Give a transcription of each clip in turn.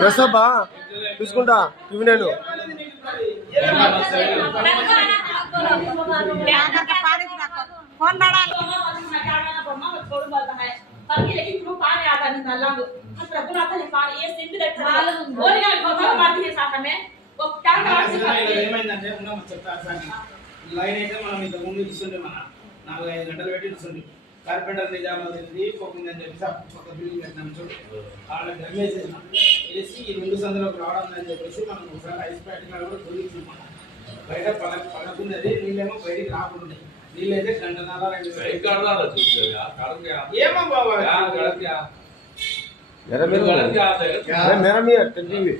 ప్రసబ్బా చూసుకుంటా ఇవి నేను लेकिन वो पानी आता नहीं था लंग हम प्रभु आता है पानी ये सिंध देखता है और क्या बहुत मारती है साथ में वो क्या करते हैं ఏమైందంటే ఉన్న చెప్తా సాకి లైన్ అయితే మనం ఇంత ముందు ఇస్తుండే మన 4-5 గంటలు పెట్టి ఇస్తుండే కార్పెంటర్ నిజామాబాద్ది పోకింది అని చెప్పి ఒక బిల్డింగ్ కట్టినాం చూడు ఆడ డ్యామేజ్ చేసినాం ఏసి ఈ రెండు సందులోకి రావడం అని చెప్పేసి మనం ఒకసారి ఐస్ ప్యాకెట్ కూడా తొలగించుకున్నాం బయట పడకున్నది నీళ్ళేమో బయటికి రాకుండా నీళ్ళైతే గంటన్నర 2 గంటలు ఏమో బాబా मेरा नहीं है टीवी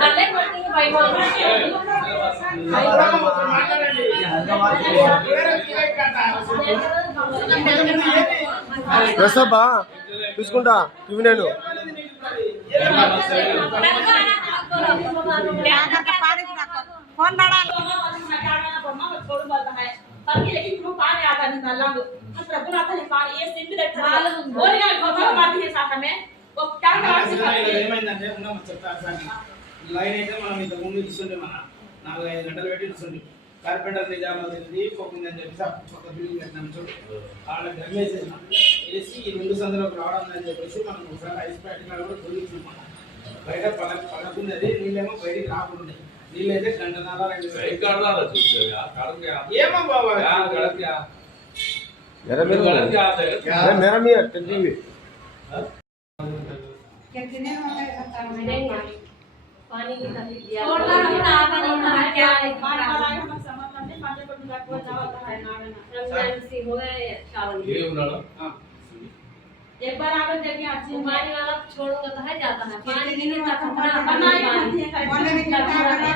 लल्ले पड़ती है भाई बोल ప్రసబ్బా చూసుకుంటా ఇవి నేను फोन बड़ा छोड़ बोलता है लेकिन वो पानी आता नहीं था लंग हम प्रभु आता है पानी ये सिंध देखता है और क्या बहुत मारती है साथ में वो क्या करते हैं ఏమైందంటే ఉన్న చెప్తా సాకి లైన్ అయితే మనం ఇంత ముందు ఇస్తుండే మన 4-5 గంటలు పెట్టి ఇస్తుండే కార్పెంటర్ నిజామాబాద్ది పోకింది అని చెప్పి ఒక బిల్డింగ్ కట్టినాం చూడు ఆడ డ్యామేజ్ చేసినాం ఏసి ఈ రెండు సందులోకి రావడం అని చెప్పేసి మనం ఒకసారి ఐస్ ప్యాకెట్ కూడా తొలగించుకున్నాం బయట పడకున్నది నీళ్ళేమో బయటికి రాకుండా నీళ్ళైతే గంటన్నర 2 గంటలు ఏమో బాబా मेरा नहीं है टीवी पानी निकाल दिया और हम आता नहीं था क्या पानी वाला हम समझ में पानी को मिला को जावता है नागना रमजान से हो गए चावल ये उन्होंने हां एक बार आकर देखिए अच्छी पानी वाला छोड़ूंगा तो है जाता है पानी नहीं जाता बनाई है